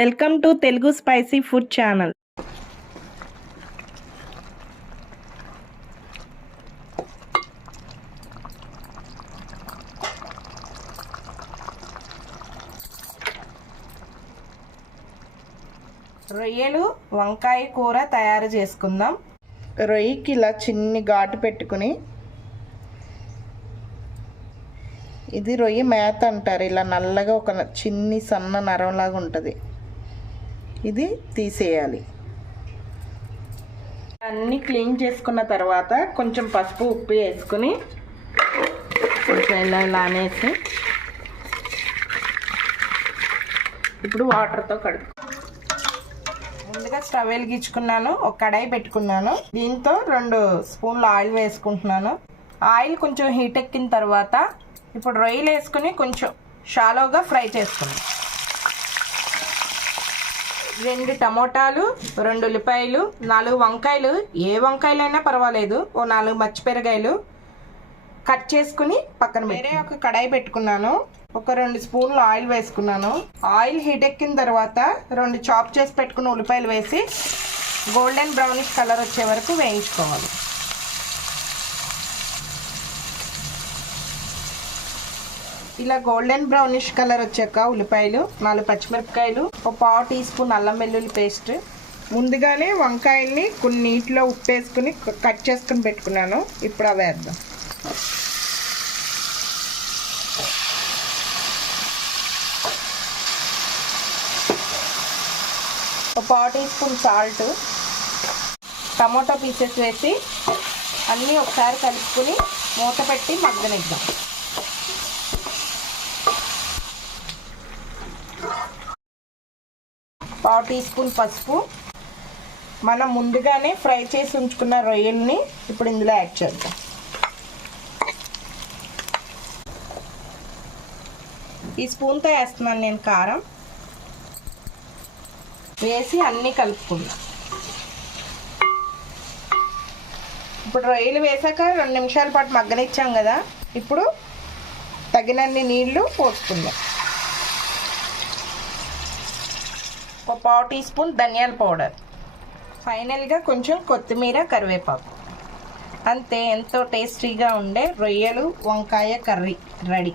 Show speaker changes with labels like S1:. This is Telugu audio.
S1: Welcome to Telugu spicy food channel. రొయ్యలు వంకాయ కూర తయారు చేసుకుందాం. రొయ్యకి ఇలా చిన్ని ఘాటు పెట్టుకుని ఇది రొయ్య మేత అంటారు. ఇలా నల్లగా ఒక చిన్ని సన్న నరంలాగా ఉంటుంది. ఇది తీసేయాలి. అన్నీ క్లీన్ చేసుకున్న తర్వాత కొంచెం పసుపు ఉప్పు వేసుకుని కొంచెం ఇలా ఇలా అనేసి ఇప్పుడు వాటర్తో కడుపు ముందుగా స్టవ్ వెలిగించుకున్నాను ఒక కడాయి పెట్టుకున్నాను. దీంతో రెండు స్పూన్లు ఆయిల్ వేసుకుంటున్నాను. ఆయిల్ కొంచెం హీట్ ఎక్కిన తర్వాత ఇప్పుడు రొయ్యలు వేసుకుని కొంచెం షాలోగా ఫ్రై చేసుకున్నాను రెండు టమోటాలు రెండు ఉల్లిపాయలు నాలుగు వంకాయలు. ఏ వంకాయలైనా పర్వాలేదు. ఓ నాలుగు మచ్చిపెరగాయలు కట్ చేసుకుని పక్కన వేరే ఒక కడాయి పెట్టుకున్నాను. ఒక రెండు స్పూన్లు ఆయిల్ వేసుకున్నాను. ఆయిల్ హీట్ ఎక్కిన తర్వాత రెండు చాప్ చేసి పెట్టుకున్న ఉల్లిపాయలు వేసి గోల్డెన్ బ్రౌనిష్ కలర్ వచ్చే వరకు వేయించుకోవాలి. ఇలా గోల్డెన్ బ్రౌనిష్ కలర్ వచ్చాక ఉల్లిపాయలు నాలుగు పచ్చిమిరపకాయలు ఒక పావు టీ స్పూన్ అల్లం వెల్లుల్లి పేస్ట్ ముందుగానే వంకాయల్ని కొన్ని నీటిలో ఉప్పు వేసుకుని కట్ చేసుకుని పెట్టుకున్నాను. ఇప్పుడు అవి వేద్దాం. ఒక పావు teaspoon salt tomato pieces వేసి అన్నీ ఒకసారి కలుపుకుని మూత పెట్టి మగ్గనిద్దాం. పావు టీ స్పూన్ పసుపు. మనం ముందుగానే ఫ్రై చేసి ఉంచుకున్న రొయ్యల్ని ఇప్పుడు ఇందులో యాడ్ చేద్దాం. ఈ స్పూన్తో వేస్తున్నాను నేను కారం. వేసి అన్నీ కలుపుకున్నా ఇప్పుడు రొయ్యలు వేసాక రెండు నిమిషాల పాటు మగ్గనిచ్చాం కదా. ఇప్పుడు తగినన్ని నీళ్ళు పోసుకుందాం. ఒక పావు టీ స్పూన్ ధనియాల పౌడర్. ఫైనల్గా కొంచెం కొత్తిమీర కరివేపాకు. అంతే ఎంతో టేస్టీగా ఉండే రొయ్యలు వంకాయ కర్రీ రెడీ.